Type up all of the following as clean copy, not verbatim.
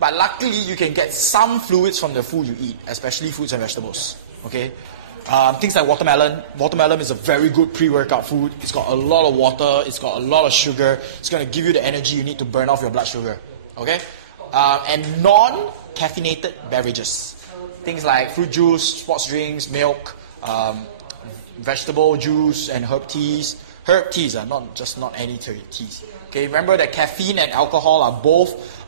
But luckily, you can get some fluids from the food you eat, especially fruits and vegetables. Okay, things like watermelon. Watermelon is a very good pre-workout food. It's got a lot of water. It's got a lot of sugar. It's going to give you the energy you need to burn off your blood sugar. Okay, and non-caffeinated beverages. Things like fruit juice, sports drinks, milk, vegetable juice, and herb teas. Herb teas are not any teas. Okay, remember that caffeine and alcohol are both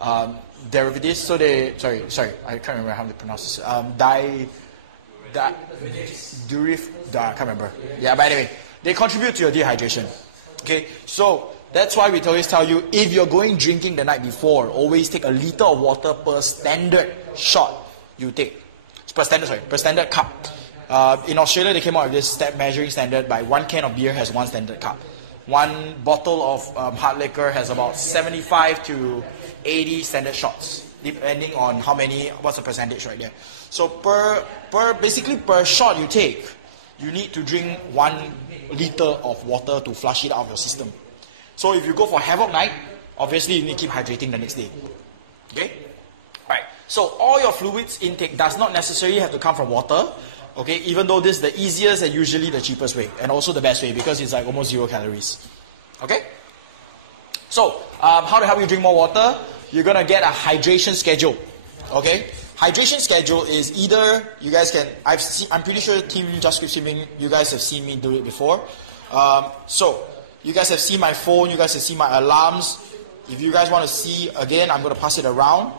derivatives. So they, sorry, I can't remember how to pronounce this. I can't remember. Yeah, but anyway, they contribute to your dehydration. Okay, so that's why we always tell you, if you're going drinking the night before, always take a liter of water per standard shot you take. Per standard cup. In Australia, they came out with this measuring standard by 1 can of beer has 1 standard cup. 1 bottle of hard liquor has about 75 to 80 standard shots, depending on what's the percentage right there. So basically per shot you take, you need to drink 1 liter of water to flush it out of your system. So if you go for havoc night, obviously you need to keep hydrating the next day. Okay? Alright. So all your fluids intake does not necessarily have to come from water. Okay, even though this is the easiest and usually the cheapest way, and also the best way because it's like almost 0 calories. Okay? So, how to help you drink more water? You're going to get a hydration schedule. Okay? Hydration schedule is either, you guys can, I'm pretty sure Team Just Grip Swimming, you guys have seen me do it before. So, you guys have seen my phone, you guys have seen my alarms. If you guys want to see, again, I'm going to pass it around.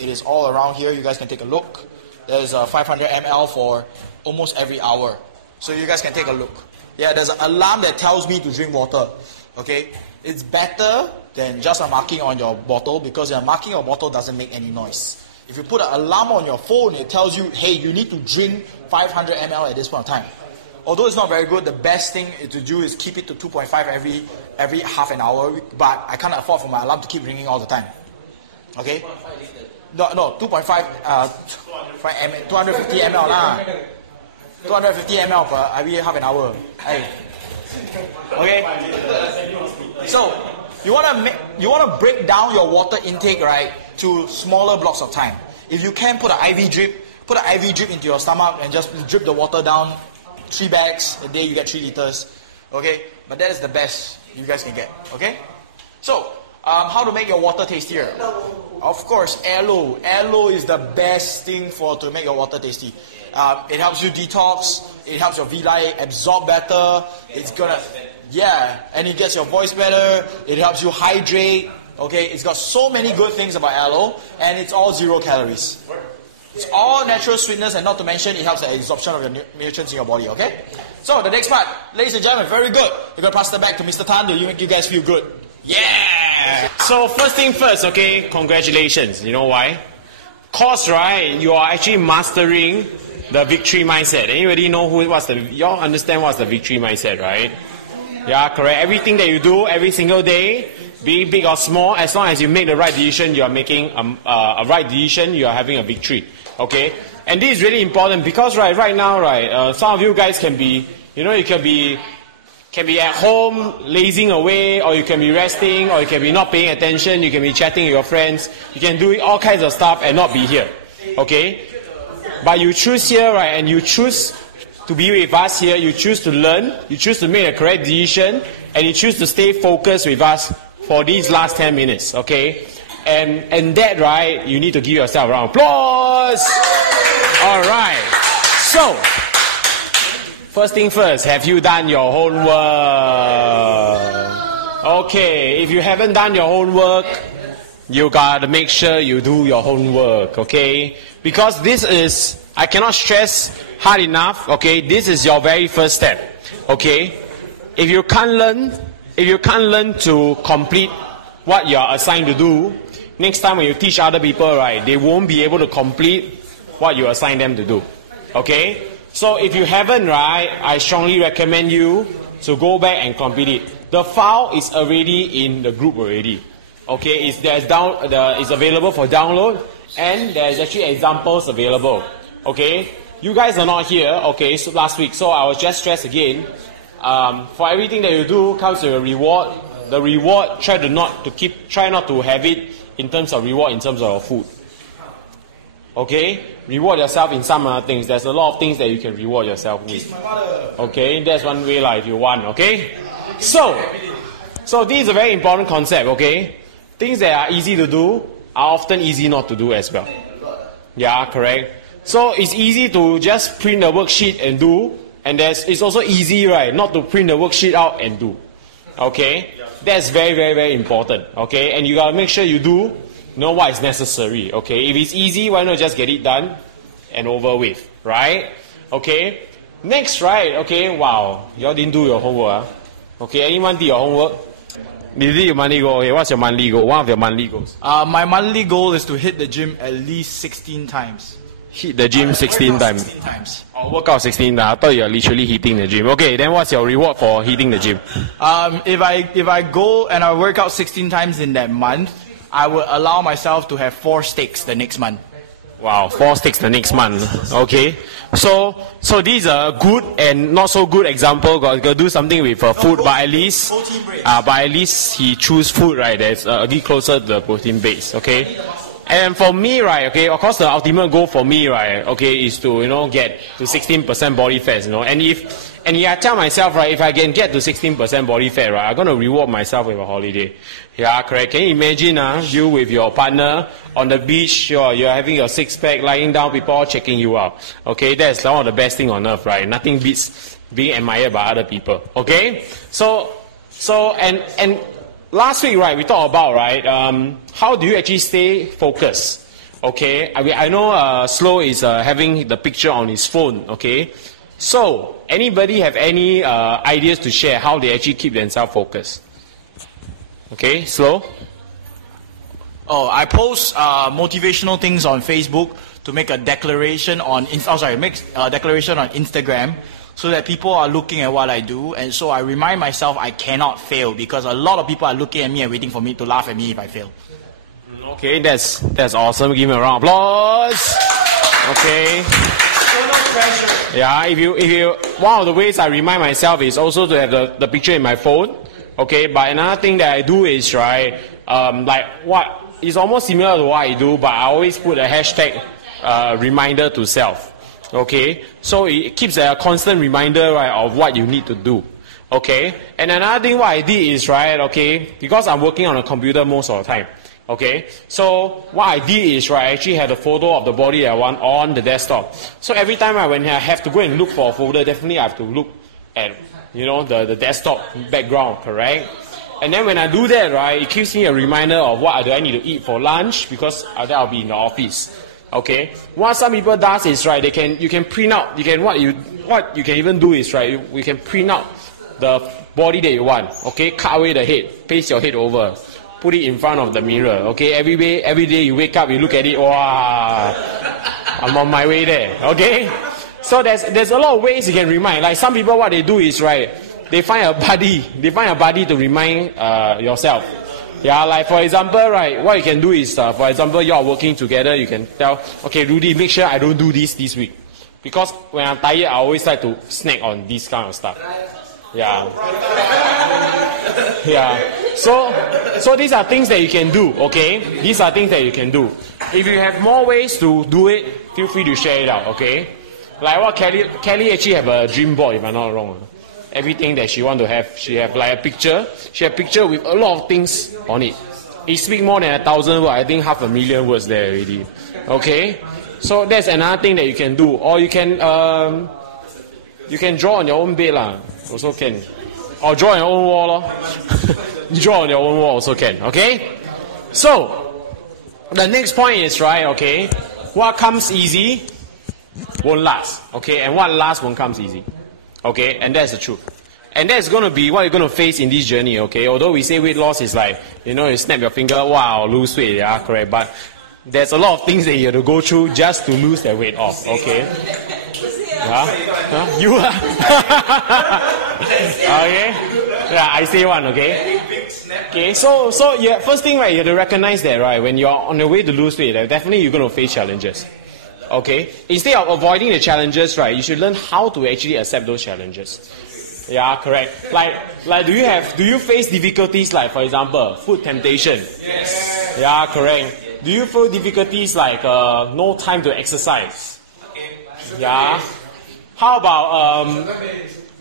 It is all around here, you guys can take a look. There's a 500 ml for almost every hour. So you guys can take a look. Yeah, there's an alarm that tells me to drink water. Okay? It's better than just a marking on your bottle because a marking on your bottle doesn't make any noise. If you put an alarm on your phone, it tells you, hey, you need to drink 500 ml at this point of time. Although it's not very good, the best thing to do is keep it to 2.5 every half an hour. But I can't afford for my alarm to keep ringing all the time. Okay? No, 2.5, 250 ml lah. 250 ml per every half an hour. Hey. Okay? So, you want to break down your water intake, right, to smaller blocks of time. If you can, put an IV drip into your stomach and just drip the water down. 3 bags a day, you get 3 liters. Okay? But that is the best you guys can get. Okay? So, how to make your water tastier? Of course, aloe. Aloe is the best thing to make your water tasty. It helps you detox. It helps your villi absorb better. And it gets your voice better. It helps you hydrate. Okay, it's got so many good things about aloe, and it's all 0 calories. It's all natural sweetness, and not to mention, it helps the absorption of your nutrients in your body. Okay. So the next part, ladies and gentlemen, very good. We're gonna pass it back to Mr. Tan to make you guys feel good. Yeah! So first thing first, okay, congratulations. You know why? Cause, right, you are actually mastering the victory mindset. Anybody know y'all understand what's the victory mindset, right? Yeah, correct. Everything that you do every single day, be it big or small, as long as you make the right decision, you are making a right decision, you are having a victory. Okay? And this is really important because right now, some of you guys can be, you can be at home lazing away, or you can be resting, or you can be not paying attention, you can be chatting with your friends, you can do all kinds of stuff and not be here. Okay? But you choose here, right, and you choose to be with us here, you choose to learn, you choose to make a correct decision, and you choose to stay focused with us for these last 10 minutes, okay? And that, right, you need to give yourself a round of applause! Alright, so, first thing first, have you done your homework? Okay, if you haven't done your homework, you gotta make sure you do your homework, okay? Because this is, I cannot stress hard enough, okay? This is your very first step, okay? If you can't learn to complete what you are assigned to do, next time when you teach other people, right, they won't be able to complete what you assign them to do, okay? So if you haven't, right, I strongly recommend you to go back and complete it. The file is already in the group already. Okay, it's available for download, and there's actually examples available. Okay, you guys are not here. Okay, so last week, so I will just stress again. For everything that you do comes with a reward. The reward, try not to have it in terms of reward in terms of your food. Okay? Reward yourself in some other things. There's a lot of things that you can reward yourself with. Okay? That's one way if you want. Okay? So this is a very important concept. Okay? Things that are easy to do are often easy not to do as well. Yeah, correct? So it's easy to just print the worksheet and do. And it's also easy, right, not to print the worksheet out and do. Okay? That's very, very, very important. Okay? And you gotta make sure you do know what is necessary. Okay? If it's easy, why not just get it done and over with? Right? Okay? Next, right? Okay, wow. You all didn't do your homework. Okay, anyone did your homework? You did your monthly goal. Okay, what's your monthly goal? One of your monthly goals. My monthly goal is to hit the gym at least 16 times. Hit the gym 16 times. 16 times. Oh, workout 16 times. I thought you were literally hitting the gym. Okay, then what's your reward for hitting the gym? If I go and I work out 16 times in that month, I will allow myself to have 4 steaks the next month. Wow, 4 steaks the next month. Okay, so these are good and not so good example. Got to do something with food, but at least he choose food, right? That's a bit closer to the protein base. Okay. And for me, right, okay, of course the ultimate goal for me, right, okay, is to, get to 16% body fat, and I tell myself, right, if I can get to 16% body fat, right, I'm going to reward myself with a holiday. Yeah, correct. Can you imagine, you with your partner on the beach, you're having your six-pack, lying down, people all checking you out. Okay, that's one of the best thing on earth, right? Nothing beats being admired by other people. Okay? So, and last week, right, we talked about, right, how do you actually stay focused? Okay, I know Slow is having the picture on his phone, okay? So, anybody have any ideas to share how they actually keep themselves focused? Okay, Slow? Oh, I post motivational things on Facebook to make a declaration on, make a declaration on Instagram, so that people are looking at what I do, and so I remind myself I cannot fail, because a lot of people are looking at me and waiting for me to laugh at me if I fail. Okay, that's awesome. Give me a round of applause. Okay. So no pressure. Yeah, if you one of the ways I remind myself is also to have the picture in my phone. Okay, but another thing that I do is, right, like what is almost similar to what I do, but I always put a hashtag reminder to self. Okay, so it keeps a constant reminder, right, of what you need to do. Okay, and another thing what I did is, right, okay, because I'm working on a computer most of the time. Okay, so what I did is, right, I actually had a photo of the body I want on the desktop. So every time when I have to go and look for a folder, definitely I have to look at, the desktop background, correct? And then when I do that, right, it gives me a reminder of what do I need to eat for lunch, because then I'll be in the office. Okay, what some people does is, right, you can print out, what you can even do is, right, you can print out the body that you want. Okay, cut away the head, paste your head over, put it in front of the mirror. Okay, every day you wake up, you look at it, wow, I'm on my way there. Okay, so there's a lot of ways you can remind. Like some people, what they do is, right, they find a buddy to remind yourself. Yeah, like for example, right, what you can do is, for example, you are working together, you can tell, okay, Rudy, make sure I don't do this week, because when I'm tired, I always like to snack on this kind of stuff. Yeah. Yeah. So these are things that you can do, okay? These are things that you can do. If you have more ways to do it, feel free to share it out, okay? Like what Kelly actually have a dream board, if I'm not wrong. Everything that she want to have, she have like a picture. She have a picture with a lot of things on it. It speaks more than 1,000 words. I think 500,000 words there already. Okay? So that's another thing that you can do. Or you can draw on your own bed lah. Also can. Or draw on your own wall lor. You draw on your own wall also can. Okay? So the next point is, right, okay, what comes easy won't last. Okay, and what lasts won't come easy. Okay, and that's the truth. And that's going to be what you're going to face in this journey, okay? Although we say weight loss is like, you snap your finger, wow, lose weight, yeah, correct. But there's a lot of things that you have to go through just to lose that weight off, okay? Huh? You are? Okay? Yeah, I say one, okay? Okay, so yeah, first thing, right, you have to recognize that, right, when you're on the way to lose weight, definitely you're going to face challenges. Okay, instead of avoiding the challenges, right, you should learn how to actually accept those challenges. Yeah, correct. Like do you face difficulties, like for example, food temptation? Yes. Yeah, correct. Do you feel difficulties like no time to exercise? Yeah. How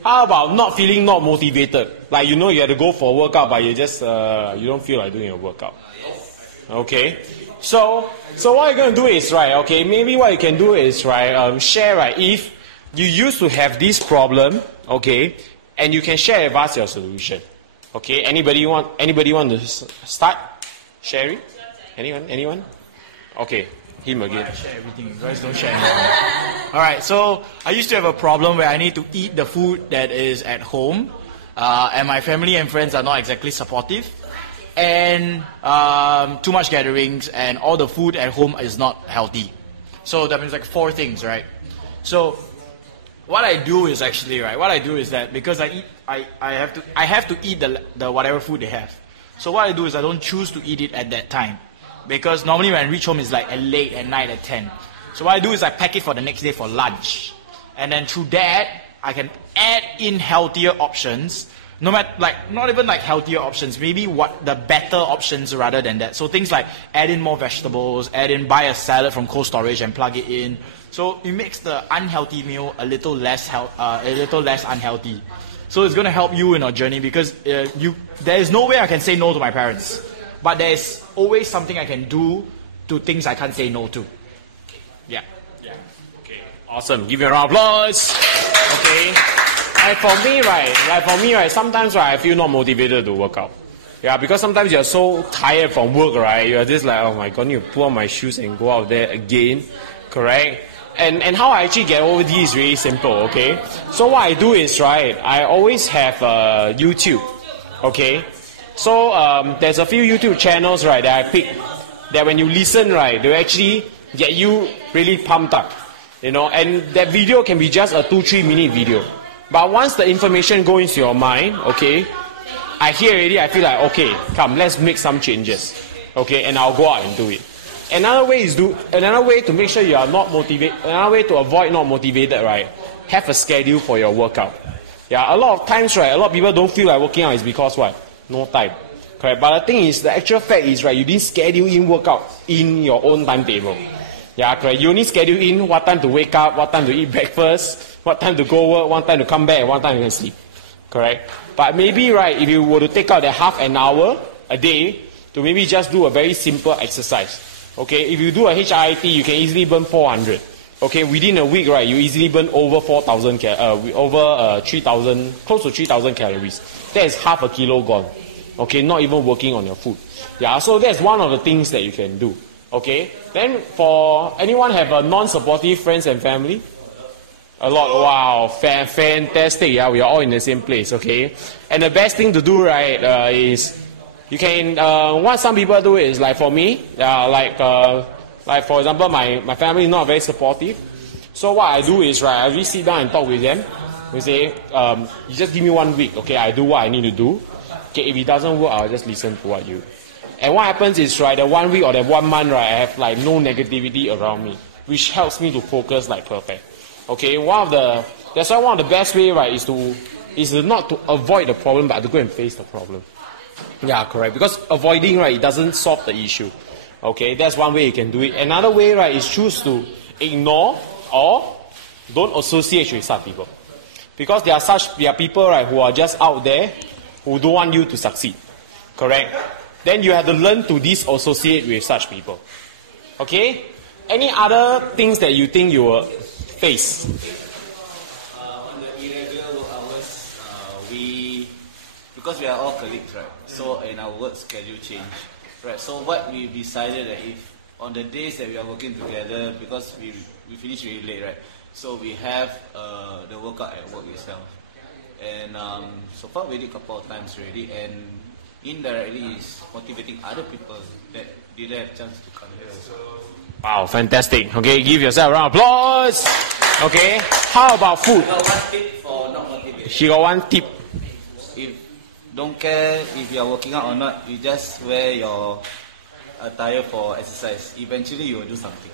about not feeling not motivated? Like you know you have to go for a workout, but you just you don't feel like doing a workout. Okay. So what you're gonna do is right. Okay. Maybe what you can do is right. Share right. If you used to have this problem, okay, and you can share with us your solution. Okay. Anybody want to start sharing? Anyone? Okay. Him again. I share everything. You guys don't share anything. Alright, so I used to have a problem where I need to eat the food that is at home, and my family and friends are not exactly supportive, and too much gatherings, and all the food at home is not healthy. So that means like 4 things, right? So what I do is actually that because I have to eat the whatever food they have. So what I do is I don't choose to eat it at that time. Because normally when I reach home it's like late at night at 10. So what I do is I pack it for the next day for lunch. And then through that, I can add in healthier options. Not even like healthier options, maybe what the better options rather than that. So things like add in more vegetables, buy a salad from cold storage and plug it in. So it makes the unhealthy meal a little less unhealthy. So it's going to help you in your journey because there is no way I can say no to my parents. But there's always something I can do to things I can't say no to. Yeah. Okay. Awesome. Give me a round of applause. Okay. Like for me, right, sometimes right, I feel not motivated to work out. Yeah, because sometimes you're so tired from work, right? You're just like, oh my god, I need to put on my shoes and go out there again. Correct? And how I actually get over this is really simple, okay? So what I do is, right, I always have YouTube. Okay? So there's a few YouTube channels, right, that I pick that when you listen, right, they actually get you really pumped up, you know, and that video can be just a 2-3 minute video. But once the information goes into your mind, okay, I hear already, I feel like, okay, come, let's make some changes, okay, and I'll go out and do it. Another way to make sure you are not motivated, another way to avoid not motivated, right, have a schedule for your workout. Yeah, a lot of times, right, a lot of people don't feel like working out is because what? No time. Correct. But the thing is, the actual fact is, right, you didn't schedule in workout in your own timetable. Yeah, correct. You only schedule in what time to wake up, what time to eat breakfast, what time to go work, what time to come back, and what time you can sleep. Correct. But maybe, right, if you were to take out that half an hour a day to maybe just do a very simple exercise. Okay, if you do a HIIT, you can easily burn 400. Okay, within a week, right, you easily burn over 3,000, close to 3,000 calories. That is half a kilo gone. Okay, not even working on your food. Yeah, so that's one of the things that you can do. Okay, then for anyone have a non-supportive friends and family? A lot. Wow, fantastic. Yeah, we are all in the same place. Okay, and the best thing to do, right, is you can. What some people do is like for me, like for example, my family is not very supportive. So what I do is right, I really sit down and talk with them. We say, you just give me 1 week, okay, I do what I need to do. Okay, if it doesn't work, I'll just listen to what you. And what happens is, right, the 1 week or the 1 month, right, I have like no negativity around me, which helps me to focus like perfect. Okay, that's why one of the best way, right, is not to avoid the problem, but to go and face the problem. Yeah, correct. Because avoiding, right, it doesn't solve the issue. Okay, that's one way you can do it. Another way, right, is choose to ignore or don't associate with such people. Because there are people, right, who are just out there who don't want you to succeed. Correct? Then you have to learn to disassociate with such people. Okay? Any other things that you think you will face? On the irregular work hours, because we are all colleagues, right? So in our work schedule change, right? So what we decided that if on the days that we are working together, because we finish really late, right? So we have the workout at work itself, and so far we did a couple of times already, and indirectly is motivating other people that didn't have chance to come here. Wow, fantastic. Okay, give yourself a round of applause. Okay, how about food? I got one tip for not motivated. She got one tip. If don't care if you are working out or not, you just wear your attire for exercise. Eventually you will do something.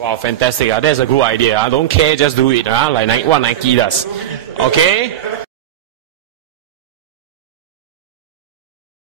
Wow, fantastic. That's a good idea. Don't care, just do it. Like what Nike does. Okay?